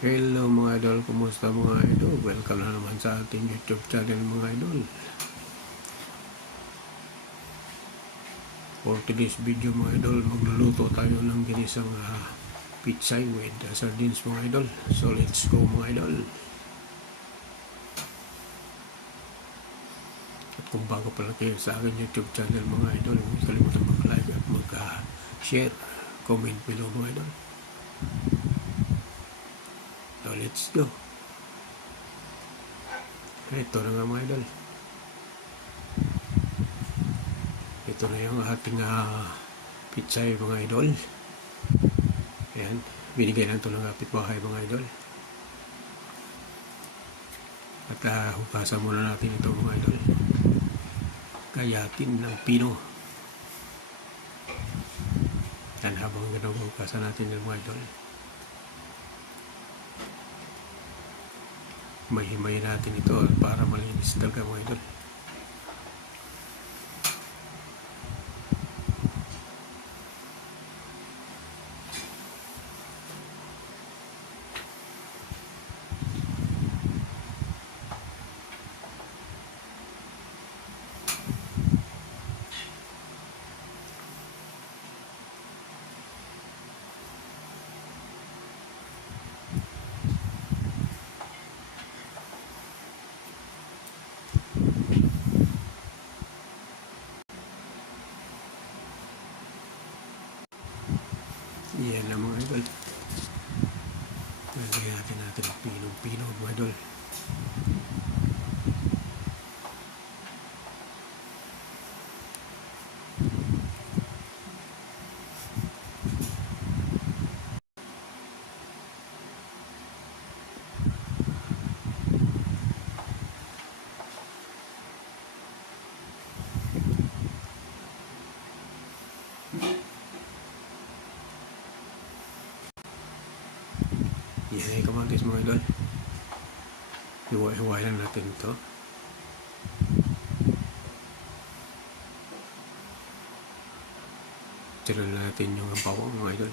Hello mga idol, kumusta mga idol? Welcome na naman sa ating YouTube channel mga idol. For today's video mga idol, magluluto tayo ng ginisang pitsay with sardines mga idol. So let's go mga idol. At kung bago pala kayo sa aking YouTube channel mga idol, huwag kalimutan mag-like at mag-share, comment below mga idol. So let's go. Ito na nga mga idol. Ito na yung ating pitsay mga idol. Ayan, binigay lang ito ng kapitbahay mga idol. At hugasan muna natin ito mga idol. Kayatin ng pino. Yan, habang hugasan natin yung mga idol. Mahimay natin ito para malinis talaga mga idol. Yan lang mga idol. Lagyan natin ang pinong-pino mga idol. Yan ay kamatis mga idol. Hiwa-hiwa lang natin ito. Tira natin yung bawang mga idol.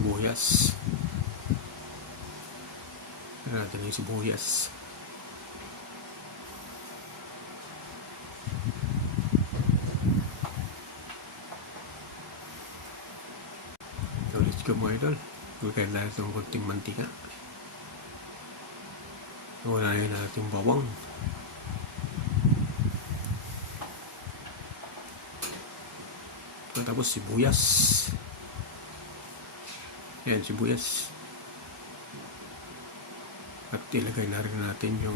Sibuyas. Tira natin yung sibuyas. So let's go mga idol. Lagyan natin yung konting mantika. Wala na natin bawang. Tapos sibuyas. Yan, sibuyas. At ilagay na rin natin yung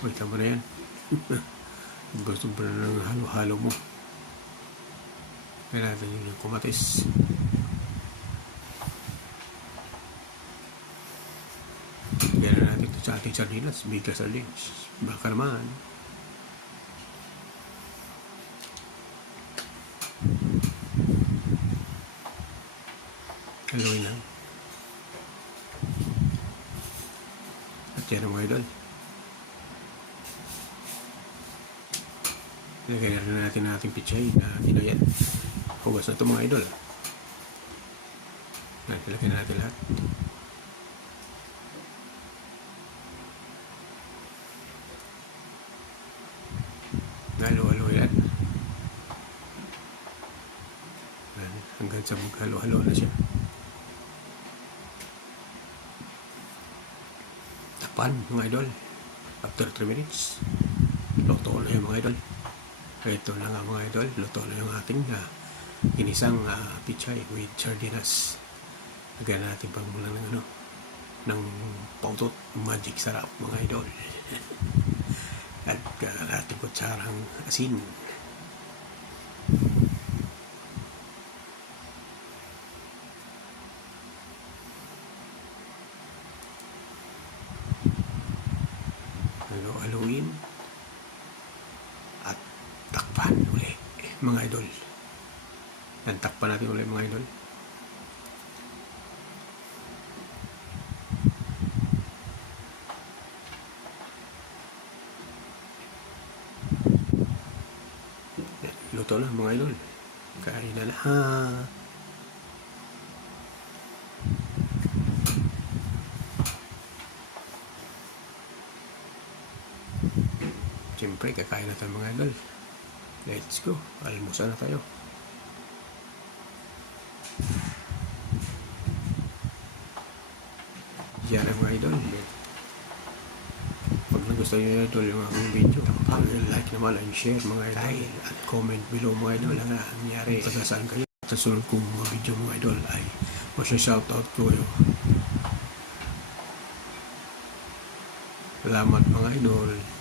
wait, tama na yan. Gusto mo na ng halo-halo mo. Kaya natin yung kumatis. Kaya na natin ito sa ating sardinas. Bigla sardines. Baka naman. Haluin lang. At yan ang mga idol. Lagyan na natin ating pitsay na ginayan. Hugas na ito mga idol. Lagyan na natin lahat. Halo-halo yan. Hanggang sa maghalo-halo na siya. Takpan mga idol. After 3 minutes, luto na yung mga idol. Ito na nga mga idol. Luto na yung ating ginisang pichay with sardinas. Lagyan natin pang mula ng pautot. Magic sarap mga idol. At ating kutsarang asin. Halo-haloin at takpan uli mga idol. Yan, takpan natin uli mga idol. Luto na mga idol. Kain na na. Siyempre, kakain na tayo mga idol. Let's go. Almusal na tayo. Yan ang mga idol. Pag nagustuhan nyo idol yung aking video, like naman and share mga idol. At comment below mga idol ang nangyari. Taga saan kayo? Sa sunod kong mga video mga idol ay masya-shoutout ko kayo. Salamat mga idol.